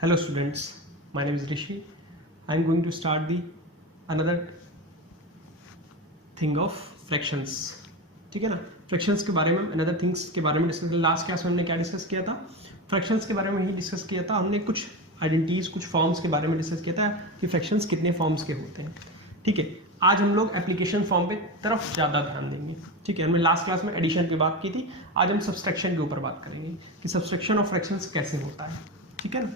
Hello students, my name is Rishi. I am going to start the another thing of fractions. ठीक है ना, fractions के बारे में another things के बारे में डिस्कस। लास्ट क्लास में हमने क्या डिस्कस किया था? फ्रैक्शंस के बारे में ही डिस्कस किया था। हमने कुछ आइडेंटिटीज, कुछ फॉर्म्स के बारे में डिस्कस किया था कि फ्रैक्शंस कितने फॉर्म्स के होते हैं। ठीक है, आज हम लोग एप्लीकेशन फॉर्म पे तरफ ज़्यादा ध्यान देंगे। ठीक है, हमने लास्ट क्लास में एडिशन पे बात की थी, आज हम सब्सट्रैक्शन के ऊपर बात करेंगे कि सब्सट्रैक्शन ऑफ फ्रैक्शंस कैसे होता है। ठीक है ना,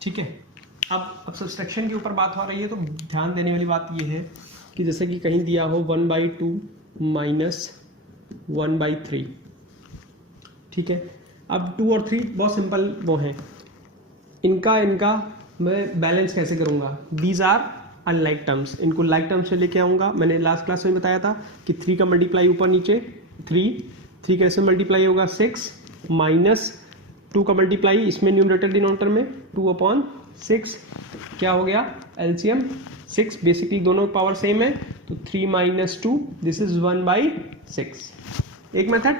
ठीक है। अब सब्सट्रैक्शन के ऊपर बात हो रही है तो ध्यान देने वाली बात यह है कि जैसे कि कहीं दिया हो 1/2 माइनस 1/3। ठीक है, अब 2 और 3 बहुत सिंपल वो हैं, इनका मैं बैलेंस कैसे करूंगा? दीज आर अनलाइक टर्म्स, इनको लाइक टर्म्स से लेके आऊंगा। मैंने लास्ट क्लास में बताया था कि 3 का मल्टीप्लाई ऊपर नीचे 3 कैसे मल्टीप्लाई होगा 6 माइनस 2 का मल्टीप्लाई इसमें न्यूमरेटर डिनोमिनेटर में 2/6 क्या हो गया? एलसीएम 6। बेसिकली दोनों पावर सेम है तो 3 - 2 दिस इज 1/6 एक मेथड।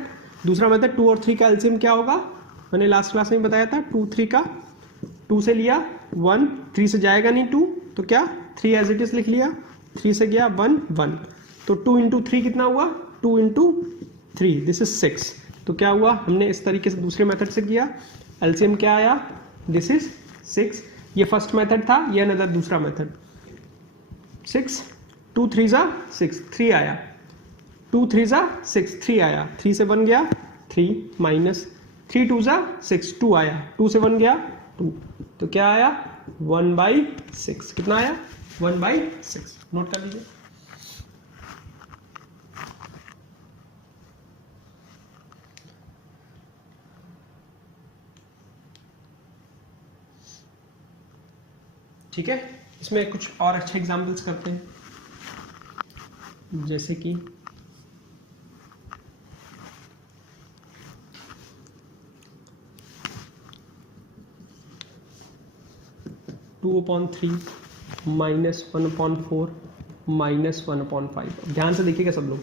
दूसरा मेथड 2 और 3 का एलसीएम क्या होगा? मैंने लास्ट क्लास में बताया था 2 3 का 2 से लिया 1, 3 से जाएगा नहीं 2 तो क्या 3 एज इट इज लिख लिया, 3 से गया 1 1 तो 2 × 3 कितना हुआ? 2 × 3 दिस इज 6। तो क्या हुआ? हमने इस तरीके से दूसरे मेथड से किया, एलसीएम क्या आया? This is 6। ये फर्स्ट मेथड था, ये अनदर दूसरा मेथड। 6 2 3 = 6 3 आया, 2 3 = 6 3 आया, 3 से 1 गया 3 माइनस 3 2 = 6 2 आया, 2 से 1 गया 2 तो क्या आया? 1/6। कितना आया? 1/6। नोट कर लीजिए। ठीक है, इसमें कुछ और अच्छे एग्जाम्पल्स करते हैं, जैसे कि (2/3 - 1/4 - 1/5)। ध्यान से देखिएगा सब लोग।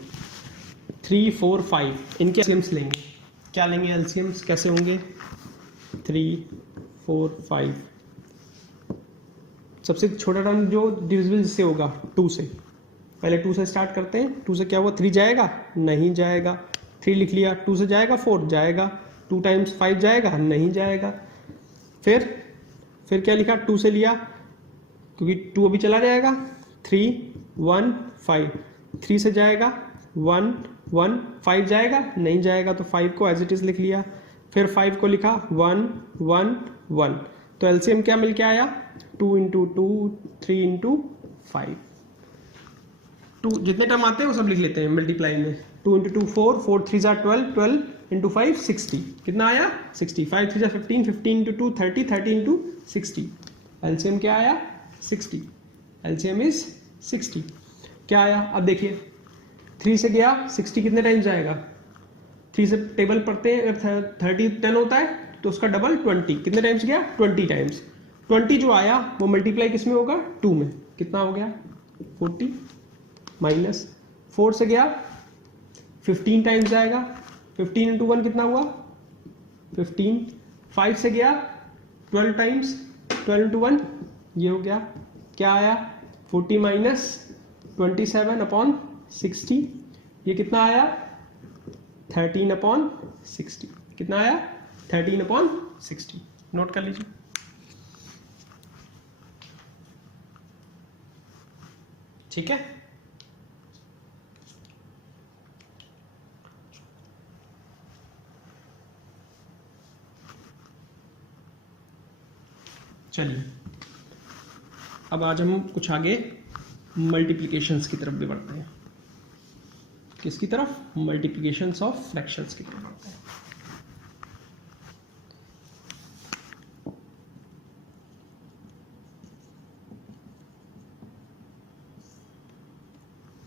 3 4 5 इनके एलसीएम्स लेंगे। क्या लेंगे एलसीएम्स? कैसे होंगे? 3 4 5। सबसे छोटा टर्म जो डिविजिबल से होगा 2 से, पहले 2 से स्टार्ट करते हैं। 2 से क्या हुआ? 3 जाएगा? नहीं जाएगा। 3 लिख लिया। 2 से जाएगा 4 जाएगा, 2 × 5 जाएगा? नहीं जाएगा। फिर क्या लिखा? 2 से लिया क्योंकि 2 अभी चला जाएगा, 3 1 5 3 से जाएगा 1 1 5 जाएगा? नहीं जाएगा तो 5 को एज इट इज लिख लिया। फिर 5 को लिखा 1 1 1 तो एलसीएम क्या मिल के आया? 2 × 2 3 × 5। 2 जितने टर्म आते हैं वो सब लिख लेते हैं मल्टीप्लाई में। 2 × 2 4 4 3 = 12 12 × 5 60। कितना आया? 60। 5 3 = 15 15 × 2 30 30 × 60। एलसीएम क्या आया? 60। LCM is 60। क्या आया? अब देखिए 3 से गया 60 कितने टाइम्स जाएगा? 3 से टेबल पढ़ते हैं, 30 10 होता है तो उसका डबल 20 कितने टाइम्स गया? 20 टाइम्स। 20 जो आया वो मल्टीप्लाई किस में होगा? 2 में। कितना हो गया? 40 माइनस 4 से गया 15 टाइम्स जाएगा, 15 × 1 कितना हुआ? 15। 5 से गया 12 टाइम्स, 12 × 1 ये हो गया। क्या आया? 40 माइनस 27/60 ये कितना आया? 13/60। कितना आया? 13/60। नोट कर लीजिए। ठीक है, चलिए अब आज हम कुछ आगे मल्टीप्लिकेशंस की तरफ भी बढ़ते हैं। किसकी तरफ? मल्टीप्लिकेशंस ऑफ फ्रैक्शंस की तरफ बढ़ते हैं।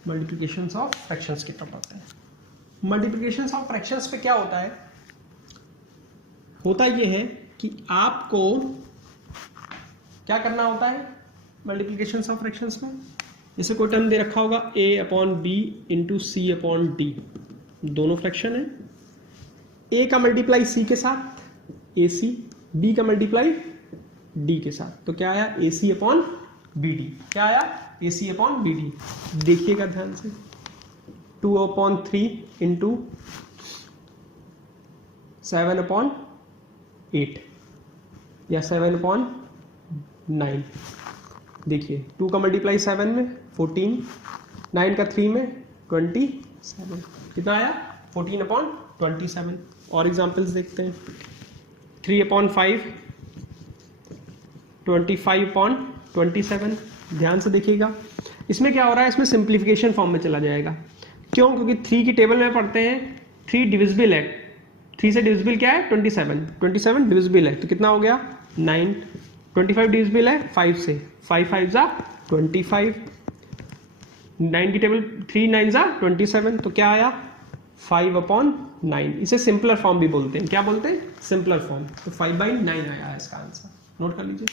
मल्टीप्लिकेशंस ऑफ फ्रैक्शंस की तरफ बढ़ते हैं। मल्टीप्लिकेशंस ऑफ फ्रैक्शंस पे क्या होता है? होता ये है कि आपको क्या करना होता है मल्टीप्लिकेशंस ऑफ फ्रैक्शंस में? जैसे कोई टर्म दे रखा होगा a upon b into c upon d, दोनों फ्रैक्शन है। a का मल्टीप्लाई c के साथ ए सी, b का मल्टीप्लाई d के साथ, तो क्या आया a c upon b d. क्या आया a c upon b d. देखिएगा ध्यान से, 2 अपॉन 3 इंटू 7 अपॉन 8 या 7 अपॉन 9। देखिए 2 का मल्टीप्लाई 7 में 14, 9 का 3 में 27, कितना आया 14 अपॉन 27। और एग्जाम्पल्स देखते हैं, 3 अपॉन 5 25 अपॉन 27। ध्यान से देखिएगा, इसमें क्या हो रहा है, इसमें सिंप्लीफिकेशन फॉर्म में चला जाएगा। क्यों? क्योंकि 3 की टेबल में पढ़ते हैं 3 डिविजिबल है, 3 से डिविजिबल क्या है 27, 27 डिविजिबल है तो कितना हो गया 9, 25 डिविजिबल है 5 से, 5 5 जा 25, 9 की टेबल 3 9 जा 27, तो क्या आया 5 अपॉन 9। इसे सिंपलर फॉर्म भी बोलते हैं, क्या बोलते हैं सिंपलर फॉर्म। तो 5/9 आया इसका आंसर, नोट कर लीजिए।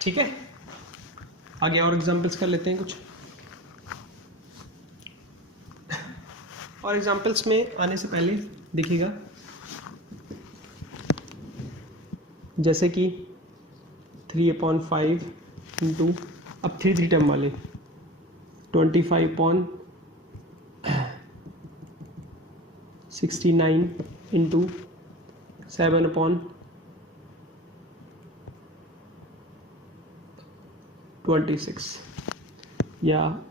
ठीक है, आगे और एग्जांपल्स कर लेते हैं कुछ। और एग्जांपल्स में आने से पहले देखिएगा, जैसे कि 3/5 इंटू, अब 3 टर्म वाले 25/69 इंटू 7/26 या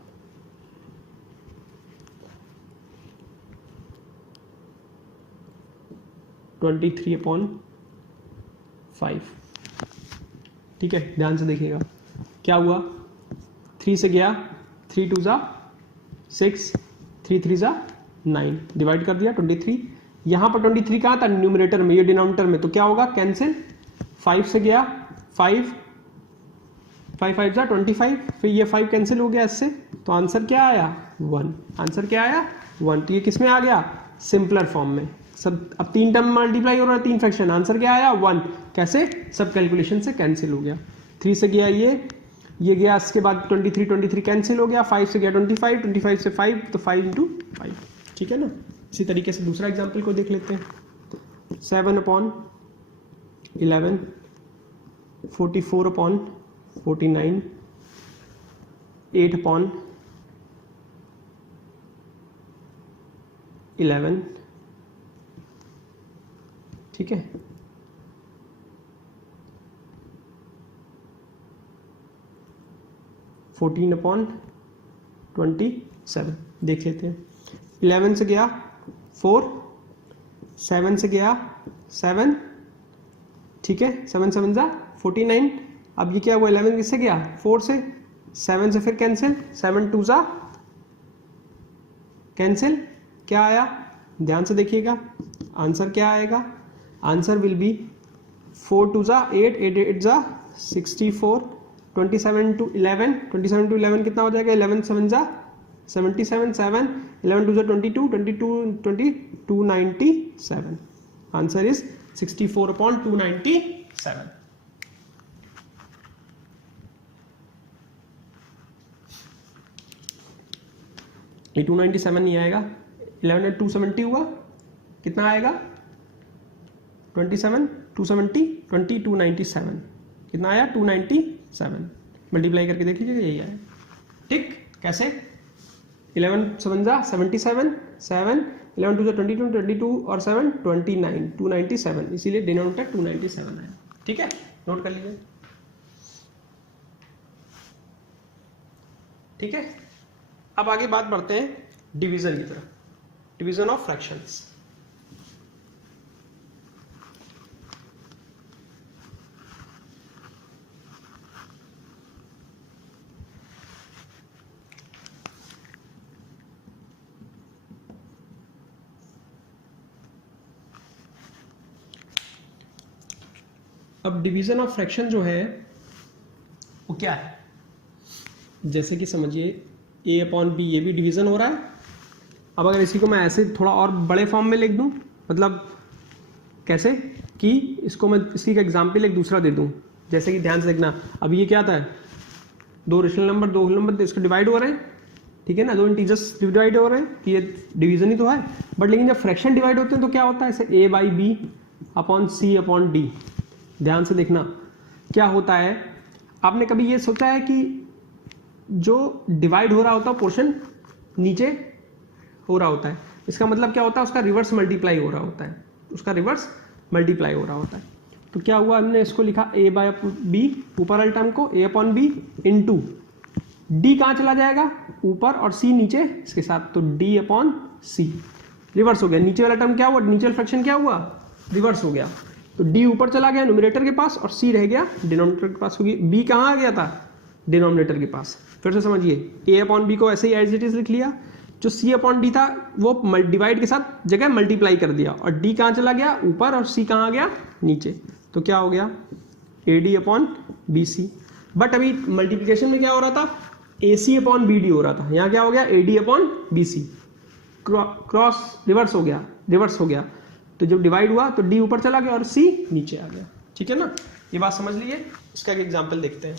23/5। ठीक है, ध्यान से देखिएगा क्या हुआ, 3 से गया, 3 2 जा 6, 3 3 जा 9, डिवाइड कर दिया 23। यहाँ पर 23 कहाँ था न्यूमरेटर में, ये डिनोमिनेटर में, तो क्या होगा कैंसिल। 5 से गया 5, 5 5 जा 25, फिर ये 5 कैंसिल हो गया इससे, तो आंसर क्या आया 1। आंसर क्या आया 1। तो ये किस में आ गया सिंपलर फॉर्म में। सब अब 3 टर्म मल्टीप्लाई हो रहा है, 3 फ्रैक्शन, आंसर क्या आया 1। कैसे, सब कैलकुलेशन से कैंसिल हो गया। 3 से गया ये गया, इसके बाद 23 कैंसिल हो गया, 5 से गया 25, 25 से 5 तो 5 इंटू 5। ठीक है ना। इसी तरीके से दूसरा एग्जाम्पल को देख लेते हैं। 7/11, 44/49, 8/11। ठीक है, (14/27) देख लेते हैं। 11 से गया 4, 7 से गया 7, ठीक है, 7 7 जा 49। अब ये क्या हुआ, 11 किससे गया 4 से, 7 से फिर कैंसिल, 7 2 जा कैंसिल, क्या आया ध्यान से देखिएगा, आंसर क्या आएगा, आंसर विल बी 4 2 जा 8, 8 8 जा 64, 27 to 11 कितना हो जाएगा, 11 7 जा 77, 7 11 2 जा 22, 22 297। Answer is 64/297। ये 297 नहीं आएगा, 11 में 270 हुआ, कितना आएगा 27 270 20 297, कितना आया 297। मल्टीप्लाई करके देख लीजिए, यही आया। ठीक, कैसे 11 7 जा 77, 7 11 2 जा 22, 22 और 7 29, 297, इसीलिए डिनोमिनेटर 297 आया। ठीक है, नोट कर लीजिए। ठीक है, अब आगे बात बढ़ते हैं डिवीजन की तरफ, डिवीजन ऑफ फ्रैक्शंस। अब डिवीजन ऑफ फ्रैक्शन जो है वो क्या है, जैसे कि समझिए a अपॉन बी, ये भी डिवीजन हो रहा है। अब अगर इसी को मैं ऐसे थोड़ा और बड़े फॉर्म में लिख दूं, मतलब कैसे कि इसको मैं इसी का एग्जाम्पल एक दूसरा दे दूं, जैसे कि ध्यान से देखना, अब ये क्या था, दो रेशनल नंबर, दो होल नंबर इसको डिवाइड हो रहे हैं, ठीक है ना, दो इंटीजर्स डिवाइड हो रहे हैं, कि ये डिवीजन ही तो है। बट लेकिन जब फ्रैक्शन डिवाइड होते हैं तो क्या होता है, ऐसे a by b upon c upon d. ध्यान से देखना क्या होता है, आपने कभी ये सोचा है कि जो डिवाइड हो रहा होता है पोर्शन नीचे हो रहा होता है, इसका मतलब क्या होता है, उसका रिवर्स मल्टीप्लाई हो रहा होता है, उसका रिवर्स मल्टीप्लाई हो रहा होता है। तो क्या हुआ, हमने इसको लिखा a बाय बी, ऊपर वाले टर्म को a upon b into d, कहाँ चला जाएगा ऊपर, और c नीचे इसके साथ, तो d अपॉन सी। रिवर्स हो गया, नीचे वाला टर्म क्या हुआ, नीचे वाला फ्रैक्शन क्या हुआ, रिवर्स हो गया। तो d ऊपर चला गया न्यूमरेटर के पास और c रह गया डिनोमिनेटर के पास, होगी b कहाँ आ गया था, डिनोमिनेटर के पास। फिर से समझिए, a अपॉन बी को ऐसे ही एज इट इज लिख लिया, जो c अपॉन डी था वो डिवाइड के साथ जगह मल्टीप्लाई कर दिया, और d कहाँ चला गया ऊपर और c कहाँ आ गया नीचे, तो क्या हो गया ad upon b c. But अभी मल्टीप्लिकेशन में क्या हो रहा था, ac अपॉन बी डी हो रहा था, यहाँ क्या हो गया ad upon b c, cross reverse हो गया, रिवर्स हो गया। तो जब डिवाइड हुआ तो d ऊपर चला गया और c नीचे आ गया, ठीक है ना, ये बात समझ लीजिए। इसका एक एग्जाम्पल देखते हैं,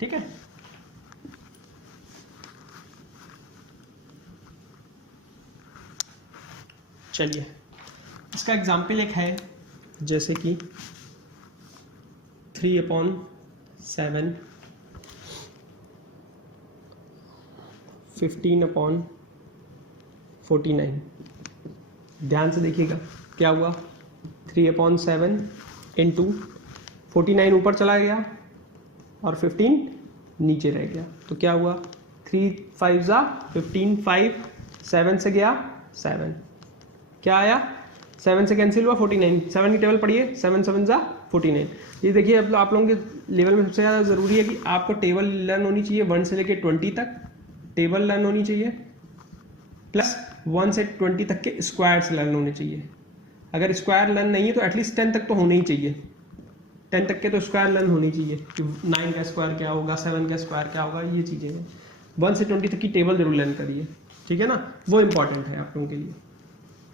ठीक है। चलिए इसका एग्जाम्पल एक है, जैसे कि 3/7, 15/49। ध्यान से देखिएगा क्या हुआ, 3/7 इंटू 49 ऊपर चला गया और 15 नीचे रह गया, तो क्या हुआ 3 5 जा 15, 5 7 से गया 7, क्या आया 7 से कैंसिल हुआ 49, 7 की टेबल पढ़िए, 7 7 जा 49। ये देखिए अब आप लोगों के लेवल में सबसे ज़्यादा ज़रूरी है कि आपको टेबल लर्न होनी चाहिए, 1 से लेकर 20 तक टेबल लर्न होनी चाहिए, प्लस 1 से 20 तक के स्क्वायर्स लर्न होने चाहिए। अगर स्क्वायर लर्न नहीं है तो एटलीस्ट 10 तक तो होने ही चाहिए, 10 तक के तो स्क्वायर लर्न होनी चाहिए कि 9 का स्क्वायर क्या होगा, 7 का स्क्वायर क्या होगा, ये चीज़ें हैं। 1 से 20 तक की टेबल जरूर लर्न करिए, ठीक है ना, वो इंपॉर्टेंट है आप लोगों के लिए,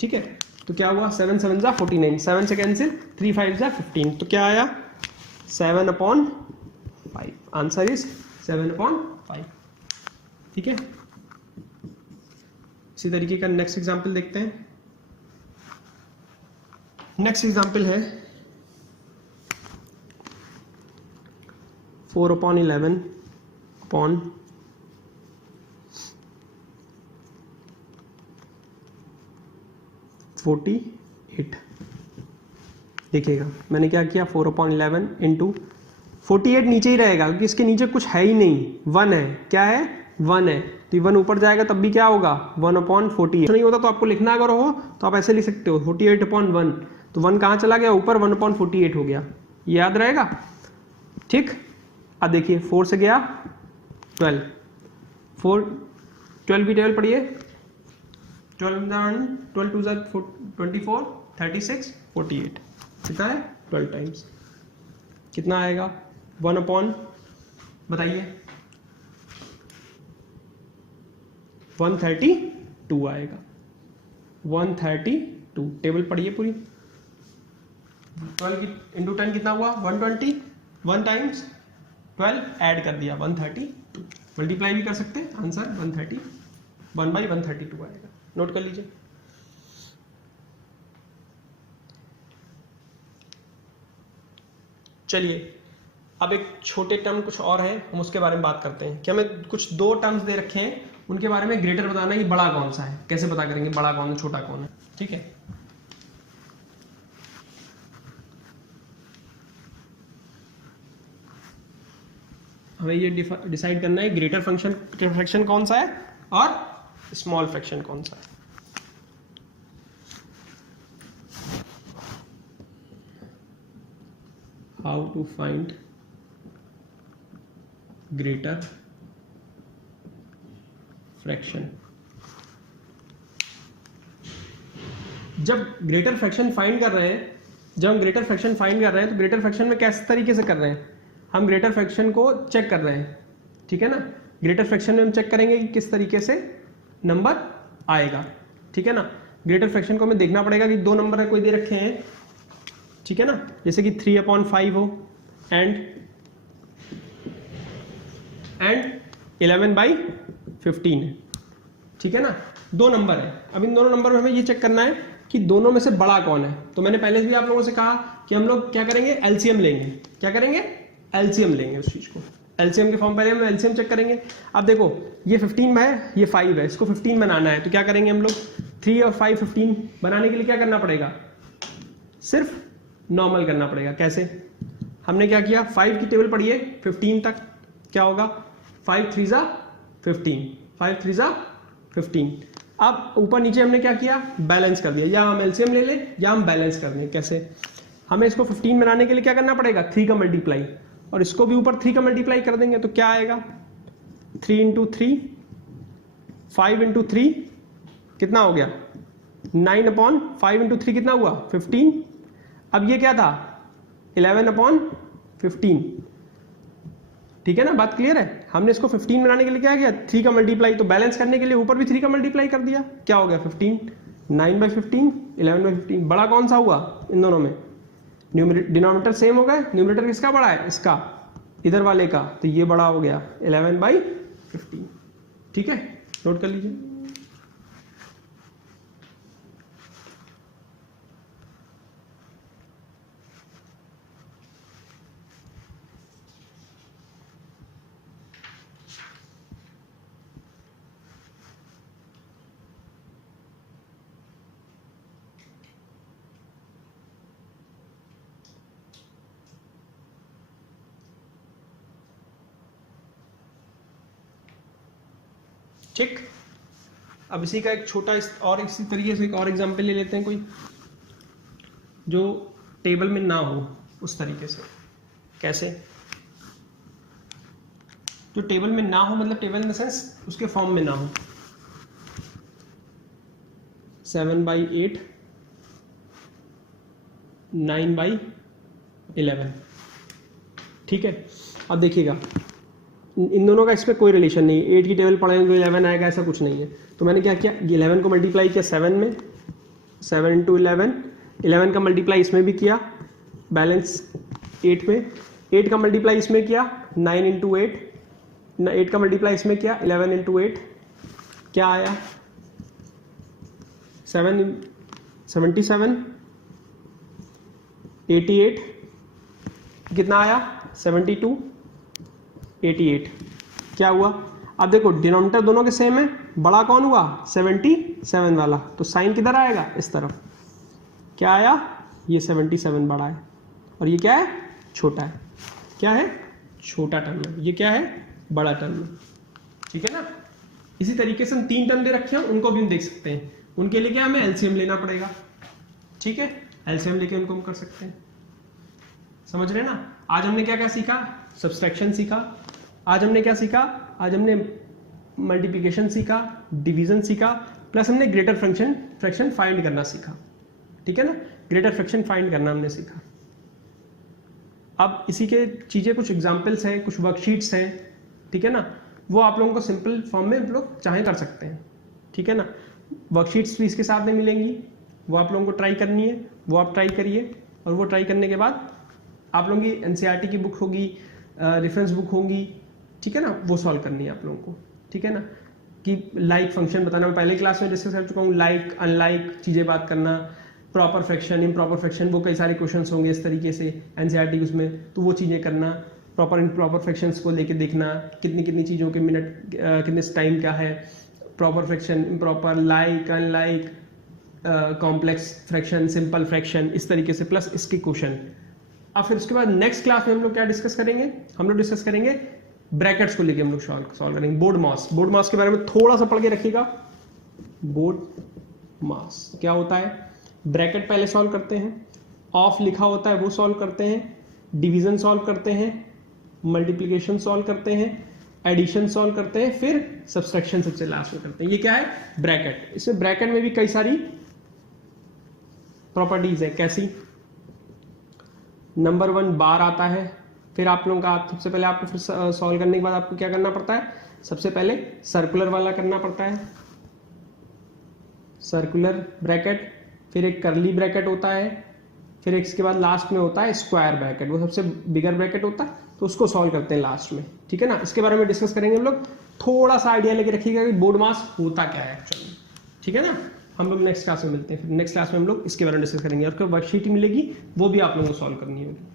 ठीक है। तो क्या हुआ 7 7 जा 49, 7 से कैंसिल, 3 5 जा 15, तो क्या आया 7/5, आंसर इज 7/5, ठीक है। इसी तरीके का नेक्स्ट एग्जाम्पल देखते हैं। नेक्स्ट एग्जाम्पल है 4/11 अपॉन 48। देखिएगा मैंने क्या किया, 4/11 इंटू 48 नीचे ही रहेगा क्योंकि इसके नीचे कुछ है ही नहीं, 1 है, क्या है 1 है, तो 1 ऊपर जाएगा तब भी क्या होगा 1/48। नहीं होता तो आपको लिखना अगर हो तो आप ऐसे लिख सकते हो 48/1, तो 1 कहाँ चला गया ऊपर, 1/48 हो गया, ये याद रहेगा, ठीक। अब देखिए 4 से गया 12, 12 की टेबल पढ़िए, 12 2 24, 36, 48, कितना है 12 टाइम्स, कितना आएगा 1/, बताइए 132 आएगा, 132। टेबल पढ़िए पूरी, 12 की इंटू 10 कितना हुआ 120, 1 टाइम्स 12 ऐड कर दिया 132, मल्टीप्लाई भी कर सकते हैं, आंसर 130, 1/132 आएगा, नोट कर लीजिए। चलिए अब एक छोटे टर्म कुछ और है, हम उसके बारे में बात करते हैं कि हमें कुछ 2 टर्म्स दे रखे हैं, उनके बारे में ग्रेटर बताना है कि बड़ा कौन सा है, कैसे पता करेंगे बड़ा कौन है छोटा कौन है, ठीक है। हमें ये डिसाइड करना है ग्रेटर फ्रैक्शन कौन सा है और स्मॉल फ्रैक्शन कौन सा है। How to find greater fraction. जब ग्रेटर फ्रैक्शन फाइंड कर रहे हैं तो ग्रेटर फ्रैक्शन में किस तरीके से कर रहे हैं, हम ग्रेटर फ्रैक्शन को चेक कर रहे हैं, ठीक है ना। ग्रेटर फ्रैक्शन में हम चेक करेंगे कि किस तरीके से नंबर आएगा, ठीक है ना। ग्रेटर फ्रैक्शन को हमें देखना पड़ेगा कि दो नंबर है कोई दे रखे हैं, ठीक है ना, जैसे कि 3/5 हो एंड 11/15 है, ठीक है ना। दो नंबर है। अब इन दोनों नंबर में हमें ये चेक करना है कि दोनों में से बड़ा कौन है। तो मैंने पहले भी आप लोगों से कहा कि हम लोग क्या करेंगे, एलसीएम लेंगे। क्या करेंगे, एलसीएम लेंगे उस चीज को। एलसीएम के फॉर्म पहले हम एलसीएम चेक करेंगे। अब देखो ये 15 है, ये 5 है, इसको 15 बनाना है तो क्या करेंगे हम लोग, 3 और 5 15 बनाने के लिए क्या करना पड़ेगा, सिर्फ नॉर्मल करना पड़ेगा। कैसे, हमने क्या किया, 5 की टेबल पढ़ी है 15 तक, क्या होगा 5 3 ज़ा 15, 5 3 ज़ा 15। अब ऊपर नीचे हमने क्या किया, बैलेंस कर दिया, या हम एलसीएम ले लें या हम बैलेंस कर लें। कैसे, हमें इसको 15 बनाने के लिए क्या करना पड़ेगा, 3 का मल्टीप्लाई, और इसको भी ऊपर 3 का मल्टीप्लाई कर देंगे तो क्या आएगा, 3 इंटू 3, 5 इंटू 3 कितना हो गया, 9/5 इंटू 3 कितना हुआ 15। अब ये क्या था 11/15, ठीक है ना, बात क्लियर है। हमने इसको 15 बनाने के लिए क्या किया, 3 का मल्टीप्लाई, तो बैलेंस करने के लिए ऊपर भी 3 का मल्टीप्लाई कर दिया, क्या हो गया 15, 9/15, 11/15। बड़ा कौन सा हुआ इन दोनों में, डिनोमिनेटर सेम हो गए, न्यूमरेटर किसका बड़ा है, इसका, इधर वाले का, तो ये बड़ा हो गया 11/15, ठीक है, नोट कर लीजिए। ठीक, अब इसी का एक छोटा और इसी तरीके से एक और एग्जांपल ले लेते हैं, कोई जो टेबल में ना हो उस तरीके से। कैसे, जो टेबल में ना हो, मतलब टेबल इन द सेंस उसके फॉर्म में ना हो। 7/8, 9/11, ठीक है। अब देखिएगा इन दोनों का इसमें कोई रिलेशन नहीं है, 8 की टेबल पढ़ेंगे तो 11 आएगा, ऐसा कुछ नहीं है। तो मैंने क्या किया, 11 को मल्टीप्लाई किया 7 में, 7 इंटू 11 का मल्टीप्लाई इसमें भी किया, बैलेंस 8 में, 8 का मल्टीप्लाई इसमें किया 9 इंटू 8, 8 का मल्टीप्लाई इसमें किया 11 इंटू 8, क्या आया 77, 88, कितना आया 72, 88, क्या हुआ। अब देखो डिनोमिनेटर दोनों के सेम है, बड़ा कौन हुआ 77 वाला, तो साइन किधर आएगा, इस तरफ, क्या आया, ये 77 बड़ा है और ये क्या है, छोटा है, क्या है, छोटा टर्म है, ये क्या है, बड़ा टर्म है, ठीक है ना। इसी तरीके से हम 3 टर्म दे रखे हैं, उनको भी हम देख सकते हैं। उनके लिए क्या हमें एलसीएम लेना पड़ेगा, ठीक है, एलसीएम लेके उनको हम कर सकते हैं। समझ रहे हैं ना। आज हमने क्या क्या सीखा, सब्सट्रैक्शन सीखा, आज हमने क्या सीखा, आज हमने मल्टीप्लिकेशन सीखा, डिवीजन सीखा, प्लस हमने ग्रेटर फ्रैक्शन फाइंड करना सीखा, ठीक है ना। ग्रेटर फ्रैक्शन फाइंड करना हमने सीखा। अब इसी के चीज़ें कुछ एग्जांपल्स हैं, कुछ वर्कशीट्स हैं, ठीक है ना, वो आप लोगों को सिंपल फॉर्म में आप लोग चाहे कर सकते हैं, ठीक है ना। वर्कशीट्स भी इसके साथ में मिलेंगी, वो आप लोगों को ट्राई करनी है, वो आप ट्राई करिए, और वो ट्राई करने के बाद आप लोगों की एनसीईआरटी की बुक होगी, रेफरेंस बुक होंगी, ठीक है ना, वो सॉल्व करनी है आप लोगों को, ठीक है ना। कि लाइक फंक्शन बताना, मैं पहले क्लास में डिस्कस कर चुका हूँ, लाइक अनलाइक चीज़ें बात करना, प्रॉपर फ्रैक्शन इम्प्रॉपर फ्रैक्शन, वो कई सारे क्वेश्चंस होंगे इस तरीके से एनसीईआरटी उसमें, तो वो चीज़ें करना, प्रॉपर इम्प्रॉपर फ्रैक्शंस को लेके देखना, कितनी कितनी चीज़ों के मिनट कितने टाइम क्या है, proper fraction improper, like unlike, complex fraction, simple fraction, इस तरीके से, प्लस इसके क्वेश्चन। अब फिर उसके बाद नेक्स्ट क्लास में हम लोग क्या डिस्कस करेंगे, हम लोग डिस्कस करेंगे ब्रैकेट्स को लेके हम लोग सॉल्व करेंगे। बोर्ड मास के बारे में थोड़ा सा पढ़ के रखिएगा। बोर्ड मास क्या होता है, ब्रैकेट पहले सॉल्व करते हैं, ऑफ लिखा होता है वो सॉल्व करते हैं, डिवीजन सॉल्व करते हैं, मल्टीप्लिकेशन सॉल्व करते हैं, एडिशन सॉल्व करते हैं, फिर सब्सट्रैक्शन सबसे लास्ट में करते हैं। ये क्या है, ब्रैकेट। इसमें ब्रैकेट में भी कई सारी प्रॉपर्टीज है। कैसी, नंबर 1 बार आता है, फिर आप लोगों का सबसे पहले आपको फिर सॉल्व करने के बाद आपको क्या करना पड़ता है, सबसे पहले सर्कुलर वाला करना पड़ता है, सर्कुलर ब्रैकेट, फिर एक करली ब्रैकेट होता है, फिर इसके बाद लास्ट में होता है स्क्वायर ब्रैकेट, वो सबसे बिगर ब्रैकेट होता है, तो उसको सॉल्व करते हैं लास्ट में। ठीक है ना, इसके बारे में डिस्कस करेंगे हम लोग। थोड़ा सा आइडिया लेके रखिएगा कि बोर्ड मास होता क्या है एक्चुअली। ठीक है ना, हम लोग नेक्स्ट क्लास में मिलते हैं। फिर नेक्स्ट क्लास में हम लोग इसके बारे में डिस्कस करेंगे और वर्कशीट मिलेगी, वो भी आप लोगों को सॉल्व करनी होगी।